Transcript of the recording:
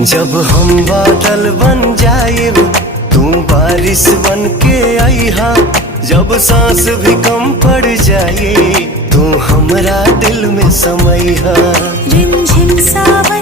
जब हम बादल बन जाए तू बारिश बन के आईहा। जब सांस भी कम पड़ जाए तू हमरा दिल में समैहा। रिमझिम सावन